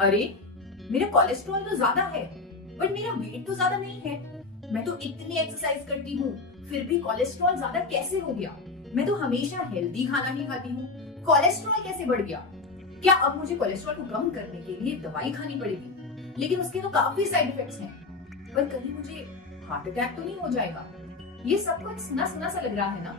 अरे, मेरा कोलेस्ट्रॉल तो ज्यादा है, बट मेरा वेट तो ज्यादा नहीं है। मैं तो इतनी एक्सरसाइज करती हूँ, फिर भी कोलेस्ट्रॉल ज्यादा कैसे हो गया? मैं तो हमेशा हेल्दी खाना ही खाती हूँ, कोलेस्ट्रॉल कैसे बढ़ गया? क्या अब मुझे कोलेस्ट्रॉल को कम करने के लिए दवाई खानी पड़ेगी? लेकिन उसके तो काफी साइड इफेक्ट्स हैं। पर कहीं मुझे हार्ट अटैक तो नहीं हो जाएगा? ये सब कुछ सुना सुना सा लग रहा है ना।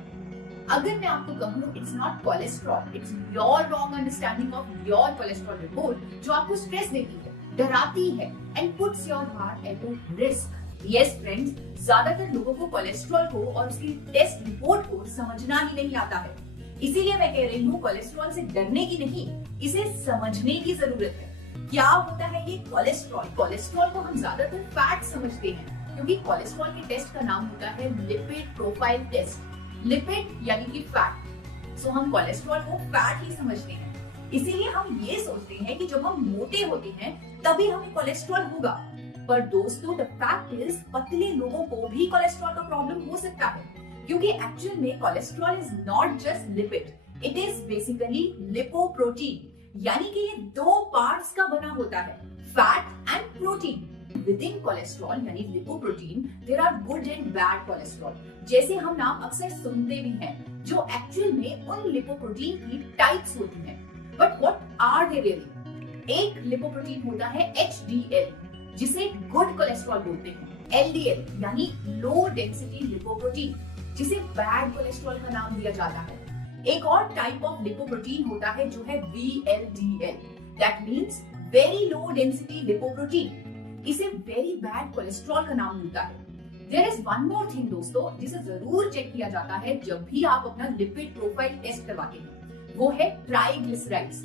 अगर मैं आपको कहूँ it's not cholesterol, it's your wrong understanding of your cholesterol report जो आपको स्ट्रेस देती है, डराती है and puts your heart at risk. Yes friends, ज्यादातर लोगों को कोलेस्ट्रॉल को और उसकी टेस्ट रिपोर्ट को समझना ही नहीं आता है। इसीलिए मैं कह रही हूँ कोलेस्ट्रॉल से डरने की नहीं, इसे समझने की जरूरत है। क्या होता है ये कोलेस्ट्रॉल? कोलेस्ट्रॉल को हम ज्यादातर फैट समझते हैं, क्योंकि कोलेस्ट्रॉल के टेस्ट का नाम होता है लिपिड प्रोफाइल टेस्ट। लिपिड यानी कि फैट, सो हम कोलेस्ट्रॉल को फैट ही समझते हैं। इसीलिए हम ये सोचते हैं कि जब हम मोटे होते हैं तभी हमें कोलेस्ट्रॉल होगा। पर दोस्तों, द फैक्ट इज पतले लोगों को भी कोलेस्ट्रॉल का प्रॉब्लम हो सकता है, क्योंकि एक्चुअल में cholesterol is not just lipid, it is basically lipoprotein. यानी कि ये दो पार्ट्स का बना होता है, fat and protein. Within cholesterol यानी lipoprotein there are good and bad cholesterol, जैसे हम नाम अक्सर सुनते भी हैं, जो एक्चुअल में उन लिपोप्रोटीन की टाइप्स होती हैं। But what are they really? एक लिपोप्रोटीन होता है HDL, जिसे गुड कोलेस्ट्रॉल बोलते हैं। LDL यानी लो डेंसिटी लिपोप्रोटीन, जिसे बैड कोलेस्ट्रॉल का नाम दिया जाता है। एक और टाइप ऑफ लिपोप्रोटीन होता है जो है VLDL, that means very low density lipoprotein, इसे वेरी बैड कोलेस्ट्रॉल का नाम मिलता है। There is one more thing दोस्तों, जिसे जरूर चेक किया जाता है जब भी आप अपना लिपिड प्रोफाइल टेस्ट करवाते हैं, वो है triglycerides.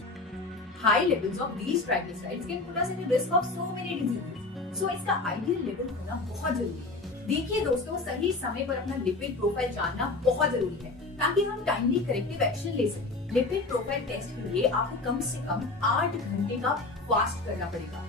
High levels of these triglycerides can put us in risk of so many diseases, so इसका आइडियल लेवल होना बहुत जरूरी है। देखिए दोस्तों, सही समय पर अपना लिपिड प्रोफाइल जानना बहुत जरूरी है, ताकि हम टाइमली करेक्टिव एक्शन ले सकें। लिपिड प्रोफाइल टेस्ट के लिए आपको कम से कम 8 घंटे का फास्ट करना पड़ेगा।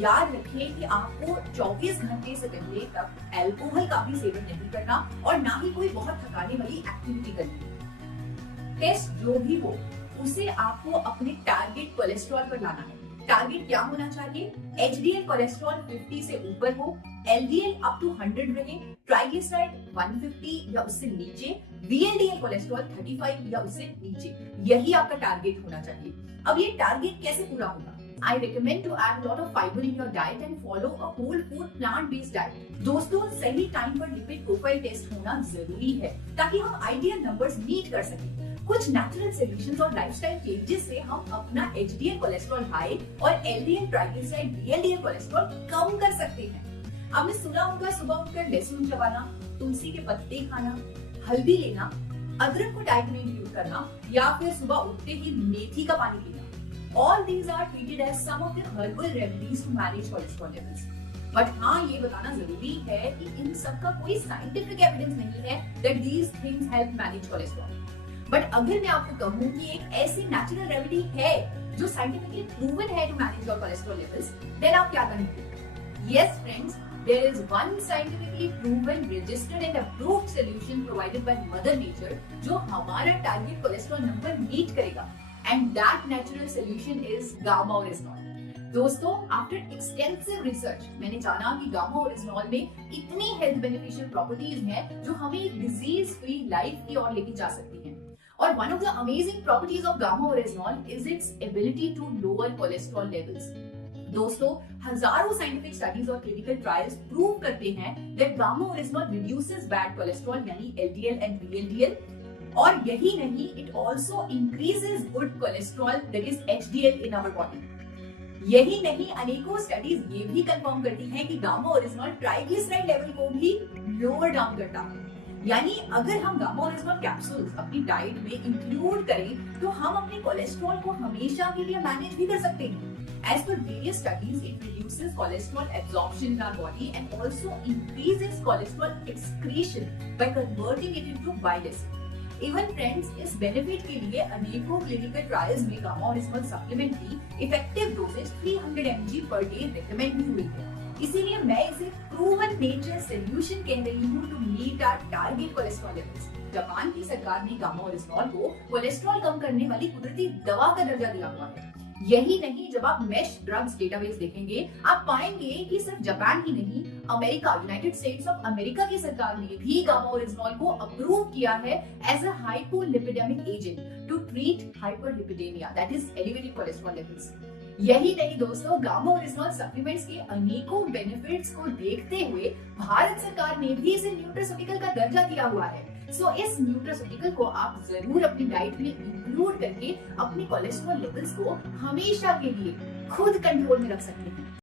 याद रखिए कि आपको 24 घंटे से पहले तक अल्कोहल का भी सेवन नहीं करना और ना ही कोई बहुत थकाने वाली एक्टिविटी करनी है। टेस्ट जो भी हो, उसे आपको अपने टारगेट कोलेस्ट्रॉल पर लाना है। टारगेट क्या होना चाहिए? HDL कोलेस्ट्रॉल 50 से ऊपर हो, LDL अप टू 100 रहे, ट्राइग्लिसराइड 150 या उससे नीचे, VLDL कोलेस्ट्रॉल 35 या उससे नीचे। यही आपका टारगेट होना चाहिए। अब ये टारगेट कैसे पूरा होगा? I recommend to add a lot of fiber in your diet and follow a whole food plant-based diet. दोस्तों, सही टाइम पर लिपिड प्रोफाइल टेस्ट होना जरूरी है, ताकि हम आइडियल नंबर्स मीट कर सकें। कुछ नेचुरल सॉल्यूशंस और लाइफस्टाइल चेंजेस से हम अपना HDL कोलेस्ट्रॉल हाई और LDL ट्राइग्लिसराइड VLDL कोलेस्ट्रॉल कम कर सकते हैं। आपने सुना होगा सुबह उठकर लहसुन चबाना, तुलसी के पत्ते खाना, हल्दी लेना, अदरक को डाइट में इंक्लूड करना, या फिर सुबह उठते ही मेथी का पानी पीना। All these are treated as some of the herbal remedies to manage cholesterol levels. But हाँ, ये बताना जरूरी है कि इन सब का कोई साइंटिफिक एविडेंस नहीं है that these things help manage cholesterol. But अगर मैं आपको कहूँ कि एक ऐसी नेचुरल रेमेडी है जो साइंटिफिकली प्रूवन है to manage your cholesterol levels, then आप क्या करेंगे? Yes friends, there is one scientifically proven, registered and approved solution provided by Mother Nature जो हमारा टारगेट कोलेस्ट्रॉल नंबर मीट करेगा, and that natural solution is gamma oryzanol. दोस्तों, after extensive research मैंने जाना कि गामा ओरिजिनॉल में इतनी health beneficial properties हैं जो हमें एक डिजीज फ्री लाइफ की ओर लेके जा सकती हैं। और one of the amazing properties of gamma oryzanol is its ability to lower cholesterol levels. दोस्तों, हजारों साइंटिफिक स्टडीज और क्लिनिकल ट्रायल्स प्रूव करते हैं that gamma oryzanol reduces bad cholesterol यानी LDL एंड VLDL, और यही नहीं, it also increases good cholesterol that is HDL in our body. यही नहीं, अनेकों स्टडीज ये भी कंफर्म करती हैं कि गामा ओरिजिनॉल ट्राइग्लिसराइड लेवल को भी लोअर डाउन करता है। यानी अगर हम गामा ओरिजिनॉल कैप्सूल्स अपनी डाइट में इंक्लूड करें तो हम अपने कोलेस्ट्रॉल को हमेशा के लिए मैनेज भी कर सकते हैं। As per various studies, it reduces cholesterol absorption in our body and also increases cholesterol excretion by converting it into bile acid. Even friends, इस बेनिफिट के लिए अनेकों क्लिनिकल ट्रायल्स में गामा ओरिजिनॉल सप्लीमेंट की effective doses 300 mg per day recommend भी हुई है। इसीलिए मैं इसे प्रूवन नेचर सॉल्यूशन कह रही हूँ to meet our target cholesterol levels. Japan की सरकार ने गामा ओरिजिनॉल को कोलेस्ट्रॉल कम करने वाली कुदरती दवा का दर्जा दिया हुआ है। यही नहीं, जब आप मेश ड्रग्स डेटाबेस देखेंगे आप पाएंगे कि सिर्फ जापान ही नहीं, America, United states of America की सरकार ने भी गामा ओरिजिनॉल को अप्रूव किया है as a hypolipidemic agent to treat hyperlipidemia, that is elevated cholesterol levels. यही नहीं दोस्तों, गामा ओरिजिनॉल सप्लीमेंट्स के अनेकों बेनिफिट्स को देखते हुए भारत सरकार ने भी इसे न्यूट्रास्यूटिकल का दर्जा दिया हुआ है। सो इस न्यूट्रास्यूटिकल को आप जरूर अपनी डाइट में इंक्लूड करके अपने कोलेस्ट्रॉल लेवल्स को हमेशा के लिए खुद कंट्रोल में रख सकते हैं।